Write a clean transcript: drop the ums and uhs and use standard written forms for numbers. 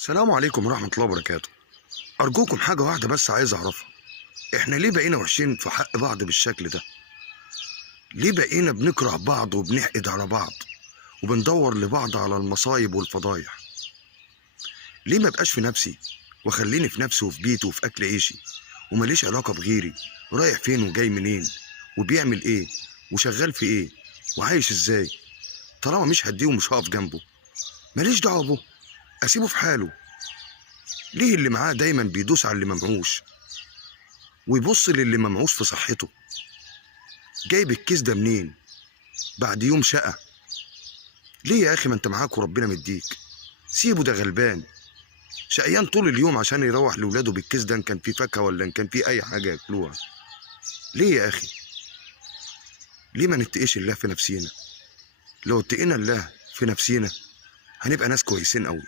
السلام عليكم ورحمة الله وبركاته. أرجوكم حاجة واحدة بس عايز أعرفها. إحنا ليه بقينا وحشين في حق بعض بالشكل ده؟ ليه بقينا بنكره بعض وبنحقد على بعض وبندور لبعض على المصايب والفضايح؟ ليه ما بقاش في نفسي وخليني في نفسي وفي بيتي وفي أكل عيشي ومليش علاقة بغيري رايح فين وجاي منين وبيعمل إيه وشغال في إيه وعايش إزاي؟ طالما مش هديه ومش هقف جنبه ماليش دعوة بيه، أسيبه في حاله. ليه اللي معاه دايما بيدوس على اللي ممعوش ويبص للي ممعوش في صحته؟ جايب الكيس ده منين بعد يوم شقى؟ ليه يا اخي ما انت معاك وربنا مديك؟ سيبه، ده غلبان شقيان طول اليوم عشان يروح لاولاده بالكيس ده، ان كان فيه فاكهه ولا ان كان فيه اي حاجه ياكلوها. ليه يا اخي؟ ليه ما نتقيش الله في نفسينا؟ لو اتقينا الله في نفسينا هنبقى ناس كويسين قوي.